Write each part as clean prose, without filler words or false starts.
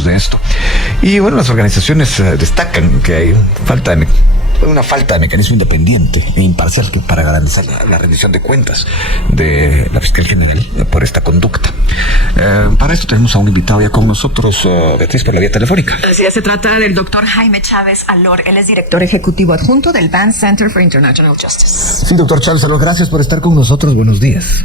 de esto. Y bueno, las organizaciones destacan que hay una falta de mecanismo independiente e imparcial para garantizar la rendición de cuentas de la Fiscalía General por esta conducta. Para esto tenemos a un invitado ya con nosotros, Beatriz, por la vía telefónica. Así es, se trata del doctor Jaime Chávez Alor. Él es director ejecutivo adjunto del Vance Center for International Justice. Sí, doctor Chávez Alor, gracias por estar con nosotros. Buenos días.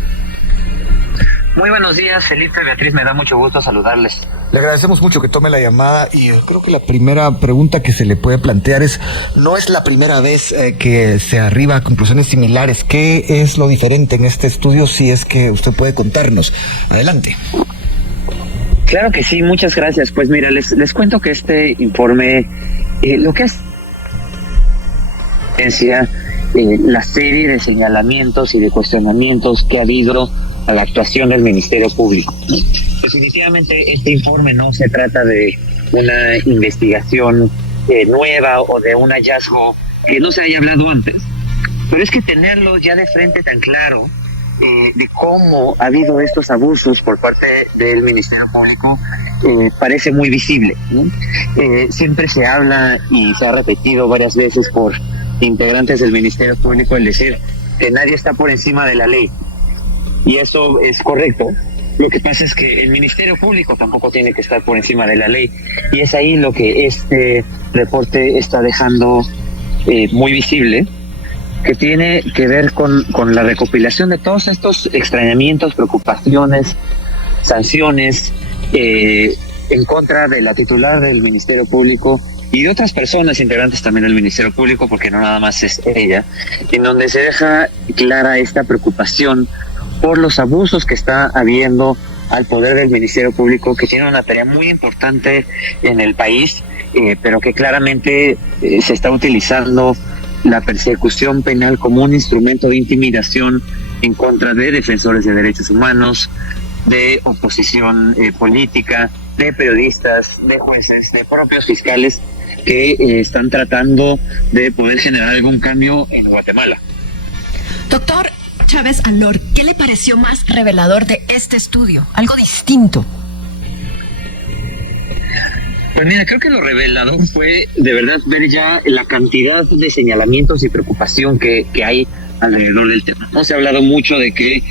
Muy buenos días, Felipe y Beatriz, me da mucho gusto saludarles. Le agradecemos mucho que tome la llamada y creo que la primera pregunta que se le puede plantear es, no es la primera vez que se arriba a conclusiones similares. ¿Qué es lo diferente en este estudio, si es que usted puede contarnos? Adelante. Claro que sí, muchas gracias. Pues mira, les cuento que este informe, lo que es la serie de señalamientos y de cuestionamientos que ha habido a la actuación del Ministerio Público. Definitivamente este informe no se trata de una investigación nueva o de un hallazgo que no se haya hablado antes, pero es que tenerlo ya de frente tan claro de cómo ha habido estos abusos por parte del Ministerio Público parece muy visible, ¿no? Siempre se habla y se ha repetido varias veces por integrantes del Ministerio Público el decir que nadie está por encima de la ley. Y eso es correcto. Lo que pasa es que el Ministerio Público tampoco tiene que estar por encima de la ley. Y es ahí lo que este reporte está dejando muy visible, que tiene que ver con la recopilación de todos estos extrañamientos, preocupaciones, sanciones en contra de la titular del Ministerio Público y de otras personas integrantes también del Ministerio Público, porque no nada más es ella, en donde se deja clara esta preocupación por los abusos que está habiendo al poder del Ministerio Público, que tiene una tarea muy importante en el país, pero que claramente se está utilizando la persecución penal como un instrumento de intimidación en contra de defensores de derechos humanos, de oposición política, de periodistas, de jueces, de propios fiscales que están tratando de poder generar algún cambio en Guatemala. Doctor Chávez Alor, ¿qué le pareció más revelador de este estudio? Algo distinto. Pues mira, creo que lo revelador fue de verdad ver ya la cantidad de señalamientos y preocupación que hay alrededor del tema. No se ha hablado mucho de que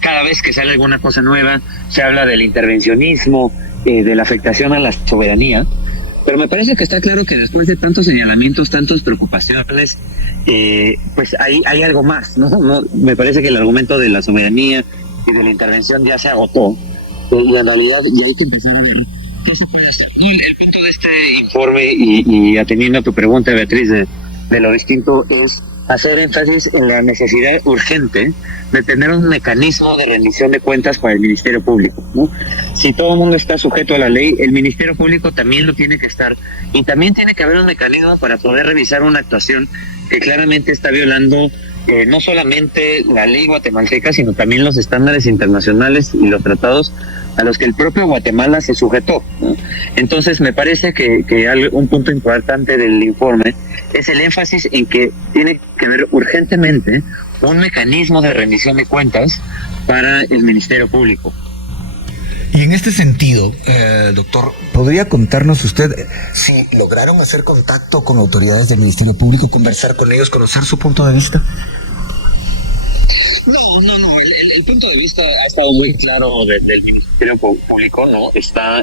cada vez que sale alguna cosa nueva se habla del intervencionismo, de la afectación a la soberanía, pero me parece que está claro que después de tantos señalamientos, tantas preocupaciones, pues hay algo más, ¿no? Me parece que el argumento de la soberanía y de la intervención ya se agotó, y en realidad ya hay que empezar a ver qué se puede hacer. El punto de este informe, y atendiendo a tu pregunta, Beatriz, de lo distinto, es hacer énfasis en la necesidad urgente de tener un mecanismo de rendición de cuentas para el Ministerio Público, ¿no? Si todo el mundo está sujeto a la ley, el Ministerio Público también lo tiene que estar, y también tiene que haber un mecanismo para poder revisar una actuación que claramente está violando no solamente la ley guatemalteca, sino también los estándares internacionales y los tratados a los que el propio Guatemala se sujetó, ¿no? Entonces me parece que un punto importante del informe es el énfasis en que tiene que haber urgentemente un mecanismo de rendición de cuentas para el Ministerio Público. Y en este sentido, doctor, ¿podría contarnos usted si lograron hacer contacto con autoridades del Ministerio Público, conversar con ellos, conocer su punto de vista? No, el punto de vista ha estado muy claro desde el Ministerio Público, ¿no? Está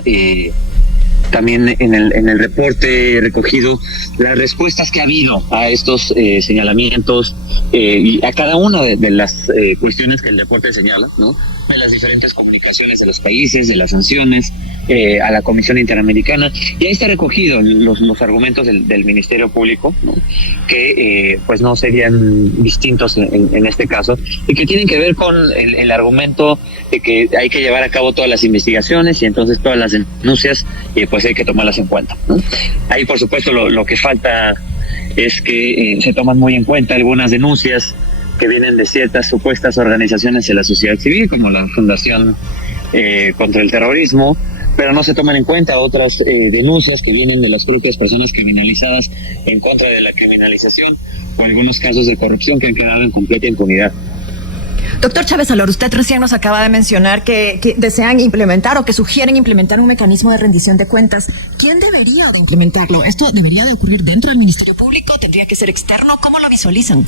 también en el reporte recogido las respuestas que ha habido a estos señalamientos y a cada una de las cuestiones que el reporte señala, ¿no? De las diferentes comunicaciones de los países, de las sanciones, a la Comisión Interamericana, y ahí está recogido los argumentos del Ministerio Público, ¿no? Que pues no serían distintos en este caso, y que tienen que ver con el argumento de que hay que llevar a cabo todas las investigaciones y entonces todas las denuncias pues hay que tomarlas en cuenta, ¿no? Ahí por supuesto lo que falta es que se toman muy en cuenta algunas denuncias que vienen de ciertas supuestas organizaciones de la sociedad civil, como la Fundación contra el Terrorismo, pero no se toman en cuenta otras denuncias que vienen de las propias personas criminalizadas en contra de la criminalización o algunos casos de corrupción que han quedado en completa impunidad. Doctor Chávez Alor, usted recién nos acaba de mencionar que desean implementar o que sugieren implementar un mecanismo de rendición de cuentas. ¿Quién debería de implementarlo? ¿Esto debería de ocurrir dentro del Ministerio Público? ¿Tendría que ser externo? ¿Cómo lo visualizan?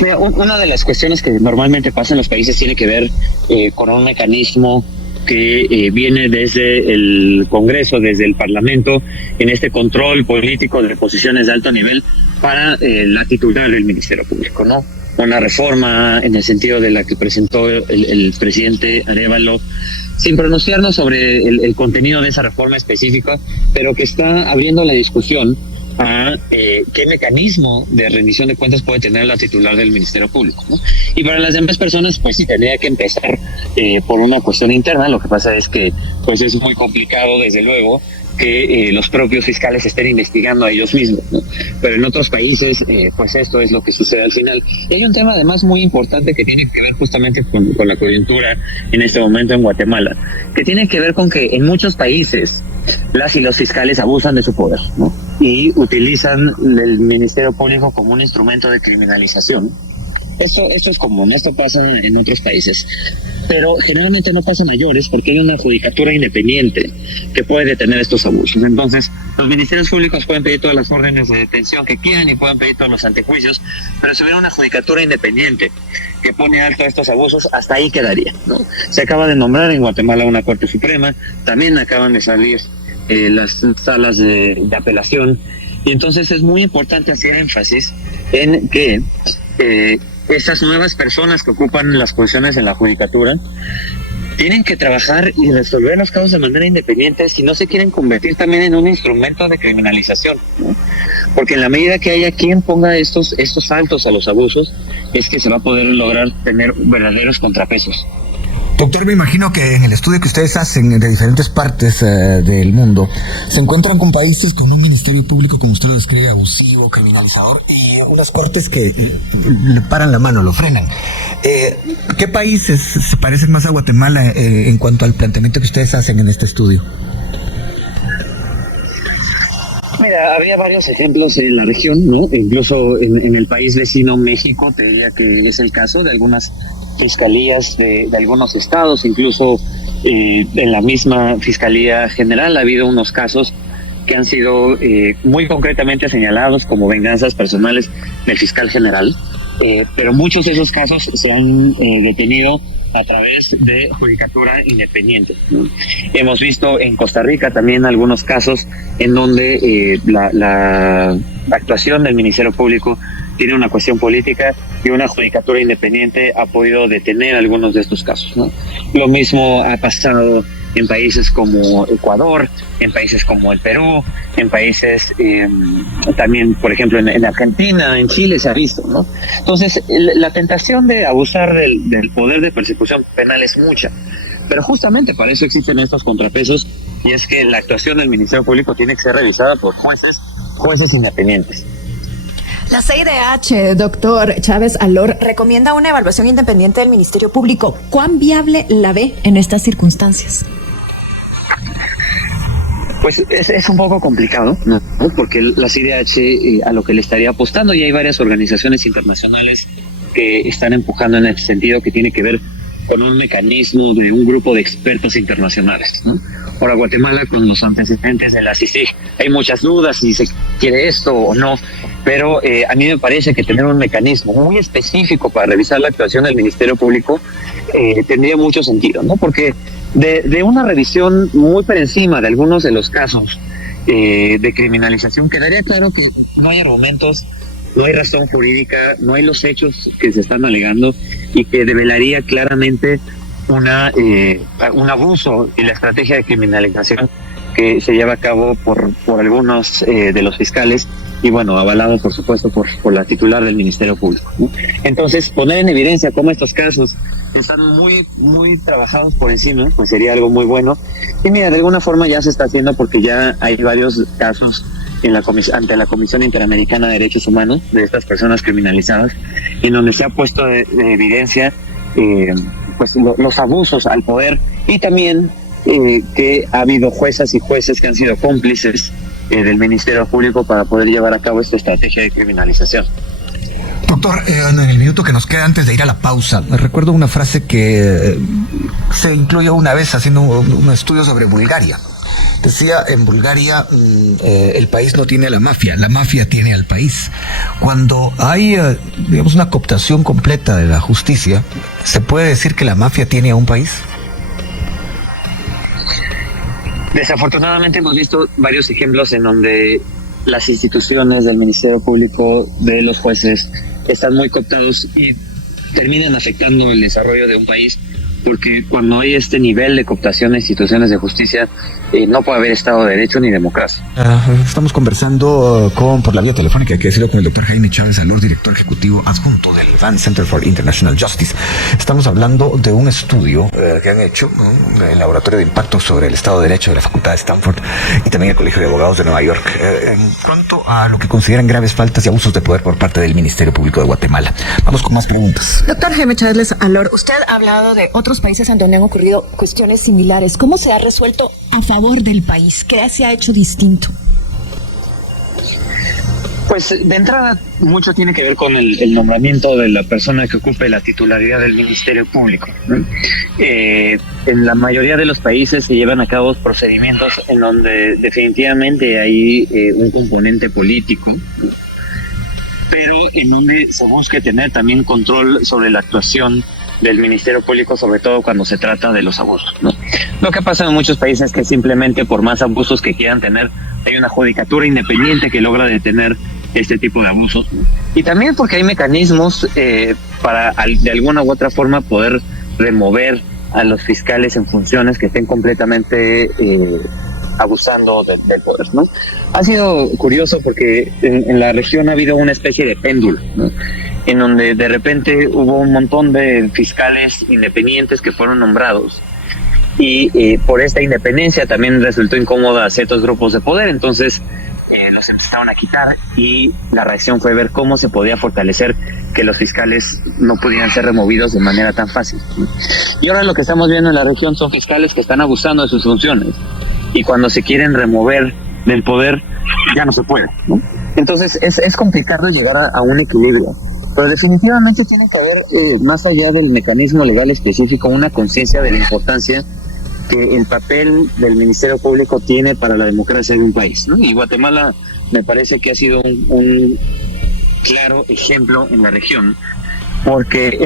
Mira, una de las cuestiones que normalmente pasa en los países tiene que ver con un mecanismo que viene desde el Congreso, desde el Parlamento, en este control político de posiciones de alto nivel para la titular del Ministerio Público, ¿no? Una reforma en el sentido de la que presentó el presidente Arévalo, sin pronunciarnos sobre el contenido de esa reforma específica, pero que está abriendo la discusión a qué mecanismo de rendición de cuentas puede tener la titular del Ministerio Público, ¿no? Y para las demás personas, pues sí, tendría que empezar por una cuestión interna. Lo que pasa es que pues es muy complicado, desde luego, que los propios fiscales estén investigando a ellos mismos, ¿no? Pero en otros países, pues esto es lo que sucede al final. Y hay un tema además muy importante que tiene que ver justamente con la coyuntura en este momento en Guatemala, que tiene que ver con que en muchos países las y los fiscales abusan de su poder, ¿no? Y utilizan el Ministerio Público como un instrumento de criminalización. Esto es común, esto pasa en otros países, pero generalmente no pasa a mayores porque hay una judicatura independiente que puede detener estos abusos. Entonces, los ministerios públicos pueden pedir todas las órdenes de detención que quieran y pueden pedir todos los antejuicios, pero si hubiera una judicatura independiente que pone alto a estos abusos, hasta ahí quedaría, ¿no? Se acaba de nombrar en Guatemala una Corte Suprema, también acaban de salir las salas de apelación, y entonces es muy importante hacer énfasis en que esas nuevas personas que ocupan las posiciones en la judicatura tienen que trabajar y resolver los casos de manera independiente si no se quieren convertir también en un instrumento de criminalización, ¿no? Porque en la medida que haya quien ponga estos altos a los abusos, es que se va a poder lograr tener verdaderos contrapesos. Doctor, me imagino que en el estudio que ustedes hacen de diferentes partes del mundo, se encuentran con países con un ministerio público, como usted lo describe, abusivo, criminalizador, y unas cortes que le paran la mano, lo frenan. ¿Qué países se parecen más a Guatemala en cuanto al planteamiento que ustedes hacen en este estudio? Mira, había varios ejemplos en la región, ¿no? Incluso en el país vecino México, te diría que es el caso de algunas fiscalías de algunos estados, incluso en la misma Fiscalía General ha habido unos casos que han sido muy concretamente señalados como venganzas personales del fiscal general, pero muchos de esos casos se han detenido a través de judicatura independiente, ¿no? Hemos visto en Costa Rica también algunos casos en donde la actuación del Ministerio Público tiene una cuestión política y una judicatura independiente ha podido detener algunos de estos casos, ¿no? Lo mismo ha pasado en países como Ecuador, en países como el Perú, en países también, por ejemplo, en Argentina, en Chile se ha visto, ¿no? Entonces, la tentación de abusar del poder de persecución penal es mucha, pero justamente para eso existen estos contrapesos, y es que la actuación del Ministerio Público tiene que ser revisada por jueces independientes. La CIDH, doctor Chávez Alor, recomienda una evaluación independiente del Ministerio Público. ¿Cuán viable la ve en estas circunstancias? Pues es un poco complicado, ¿no? Porque la CIDH a lo que le estaría apostando, y hay varias organizaciones internacionales que están empujando en este sentido, que tiene que ver con un mecanismo de un grupo de expertos internacionales, ¿no? Ahora, Guatemala, con los antecedentes de la CICIG, hay muchas dudas si se quiere esto o no, pero a mí me parece que tener un mecanismo muy específico para revisar la actuación del Ministerio Público tendría mucho sentido, ¿no? Porque de una revisión muy por encima de algunos de los casos de criminalización, quedaría claro que no hay argumentos, no hay razón jurídica, no hay los hechos que se están alegando, y que develaría claramente un abuso en la estrategia de criminalización que se lleva a cabo por algunos de los fiscales, y bueno, avalado por supuesto por la titular del Ministerio Público, ¿no? Entonces, poner en evidencia cómo estos casos están muy trabajados por encima, pues sería algo muy bueno. Y mira, de alguna forma ya se está haciendo, porque ya hay varios casos ante la Comisión Interamericana de Derechos Humanos de estas personas criminalizadas, en donde se ha puesto de evidencia pues los abusos al poder, y también que ha habido juezas y jueces que han sido cómplices del Ministerio Público para poder llevar a cabo esta estrategia de criminalización. Doctor, en el minuto que nos queda antes de ir a la pausa, recuerdo una frase que se incluyó una vez haciendo un estudio sobre Bulgaria. Decía, en Bulgaria el país no tiene a la mafia tiene al país. Cuando hay, digamos, una cooptación completa de la justicia, ¿se puede decir que la mafia tiene a un país? Desafortunadamente hemos visto varios ejemplos en donde las instituciones del Ministerio Público, de los jueces, están muy cooptados y terminan afectando el desarrollo de un país, porque cuando hay este nivel de cooptación de instituciones de justicia, no puede haber Estado de Derecho ni democracia. Estamos conversando por la vía telefónica, hay que decirlo, con el doctor Jaime Chávez Alor, director ejecutivo adjunto del Van Center for International Justice. Estamos hablando de un estudio que han hecho el Laboratorio de Impacto sobre el Estado de Derecho de la Facultad de Stanford y también el Colegio de Abogados de Nueva York, en cuanto a lo que consideran graves faltas y abusos de poder por parte del Ministerio Público de Guatemala. Vamos con más preguntas. Doctor Jaime Chávez Alor, usted ha hablado de otros países en donde han ocurrido cuestiones similares. ¿Cómo se ha resuelto a favor del país? ¿Qué se ha hecho distinto? Pues de entrada mucho tiene que ver con el nombramiento de la persona que ocupe la titularidad del Ministerio Público, ¿no? En la mayoría de los países se llevan a cabo procedimientos en donde definitivamente hay un componente político, pero en donde se busque tener también control sobre la actuación del Ministerio Público, sobre todo cuando se trata de los abusos, ¿no? Lo que pasa en muchos países es que simplemente por más abusos que quieran tener, hay una judicatura independiente que logra detener este tipo de abusos, ¿no? Y también porque hay mecanismos para de alguna u otra forma poder remover a los fiscales en funciones que estén completamente abusando del poder, ¿no? Ha sido curioso porque en la región ha habido una especie de péndulo, ¿no? En donde de repente hubo un montón de fiscales independientes que fueron nombrados y por esta independencia también resultó incómoda a ciertos grupos de poder, entonces los empezaron a quitar y la reacción fue ver cómo se podía fortalecer que los fiscales no pudieran ser removidos de manera tan fácil, ¿no? Y ahora lo que estamos viendo en la región son fiscales que están abusando de sus funciones y cuando se quieren remover del poder ya no se puede, ¿no? Entonces es complicado llegar a un equilibrio. Pero definitivamente tiene que haber, más allá del mecanismo legal específico, una conciencia de la importancia que el papel del Ministerio Público tiene para la democracia de un país, ¿no? Y Guatemala me parece que ha sido un claro ejemplo en la región, porque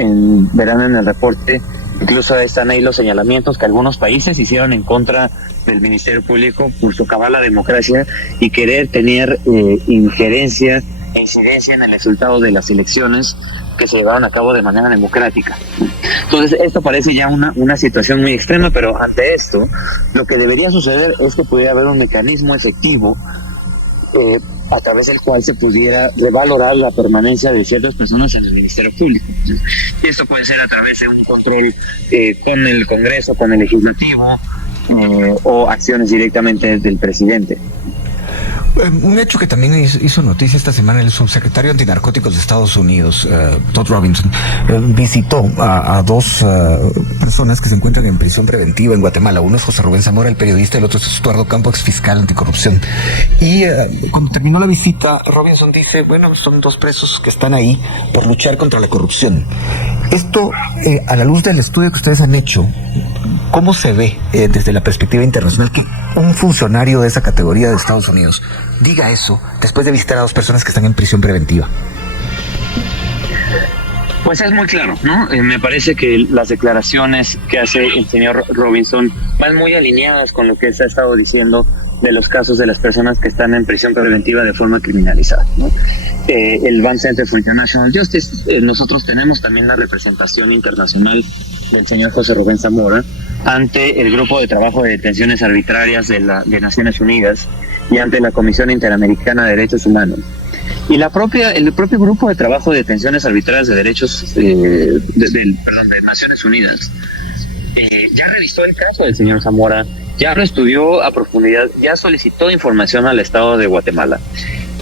verán en el reporte, incluso están ahí los señalamientos que algunos países hicieron en contra del Ministerio Público por socavar la democracia y querer tener injerencia e incidencia en el resultado de las elecciones que se llevaron a cabo de manera democrática. Entonces esto parece ya una situación muy extrema, pero ante esto lo que debería suceder es que pudiera haber un mecanismo efectivo a través del cual se pudiera revalorar la permanencia de ciertas personas en el Ministerio Público. Y esto puede ser a través de un control con el Congreso, con el Legislativo, o acciones directamente del presidente. Un hecho que también hizo noticia esta semana, el subsecretario antinarcóticos de Estados Unidos, Todd Robinson, visitó a dos personas que se encuentran en prisión preventiva en Guatemala. Uno es José Rubén Zamora, el periodista, y el otro es Estuardo Campo, exfiscal anticorrupción. Y cuando terminó la visita, Robinson dice, bueno, son dos presos que están ahí por luchar contra la corrupción. Esto, a la luz del estudio que ustedes han hecho, ¿cómo se ve desde la perspectiva internacional que un funcionario de esa categoría de Estados Unidos diga eso después de visitar a dos personas que están en prisión preventiva? Pues es muy claro, ¿no? Me parece que las declaraciones que hace el señor Robinson van muy alineadas con lo que se ha estado diciendo de los casos de las personas que están en prisión preventiva de forma criminalizada, ¿no? El Van Center for International Justice, nosotros tenemos también la representación internacional del señor José Rubén Zamora ante el Grupo de Trabajo de Detenciones Arbitrarias de Naciones Unidas y ante la Comisión Interamericana de Derechos Humanos. Y el propio Grupo de Trabajo de Detenciones Arbitrarias de Derechos de Naciones Unidas ya revisó el caso del señor Zamora, ya lo estudió a profundidad, ya solicitó información al Estado de Guatemala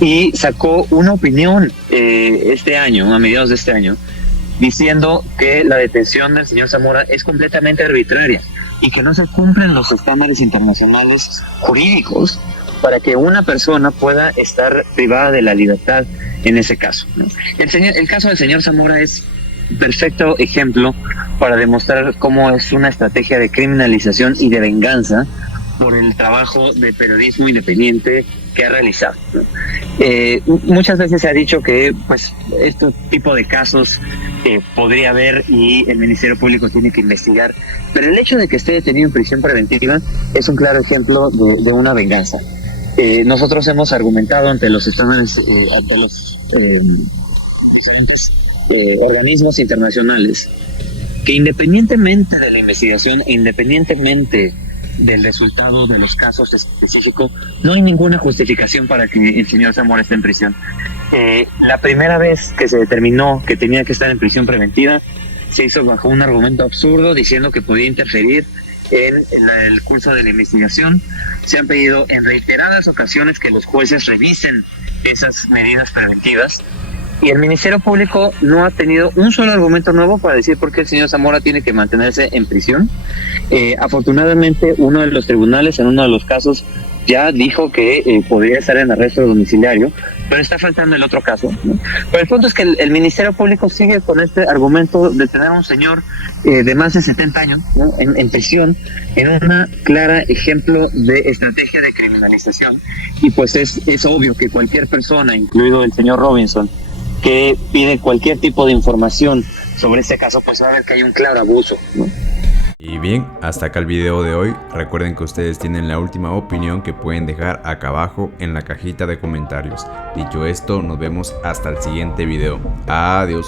y sacó una opinión este año, a mediados de este año, diciendo que la detención del señor Zamora es completamente arbitraria y que no se cumplen los estándares internacionales jurídicos para que una persona pueda estar privada de la libertad en ese caso, ¿no? El caso del señor Zamora es perfecto ejemplo para demostrar cómo es una estrategia de criminalización y de venganza por el trabajo de periodismo independiente que ha realizado. Muchas veces se ha dicho que pues este tipo de casos podría haber y el Ministerio Público tiene que investigar, pero el hecho de que esté detenido en prisión preventiva es un claro ejemplo de una venganza. Nosotros hemos argumentado ante los estándares, ante los diferentes organismos internacionales, que independientemente de la investigación, independientemente del resultado de los casos específicos, no hay ninguna justificación para que el señor Zamora esté en prisión. La primera vez que se determinó que tenía que estar en prisión preventiva, se hizo bajo un argumento absurdo diciendo que podía interferir en el curso de la investigación. Se han pedido en reiteradas ocasiones que los jueces revisen esas medidas preventivas y el Ministerio Público no ha tenido un solo argumento nuevo para decir por qué el señor Zamora tiene que mantenerse en prisión. Afortunadamente, uno de los tribunales en uno de los casos ya dijo que podría estar en arresto domiciliario, pero está faltando el otro caso, ¿no? Pero el punto es que el Ministerio Público sigue con este argumento de tener a un señor de más de 70 años, ¿no?, en prisión, en una clara ejemplo de estrategia de criminalización. Y pues es obvio que cualquier persona, incluido el señor Robinson, que pide cualquier tipo de información sobre este caso, pues va a ver que hay un claro abuso, ¿no? Y bien, hasta acá el video de hoy. Recuerden que ustedes tienen la última opinión que pueden dejar acá abajo en la cajita de comentarios. Dicho esto, nos vemos hasta el siguiente video. Adiós.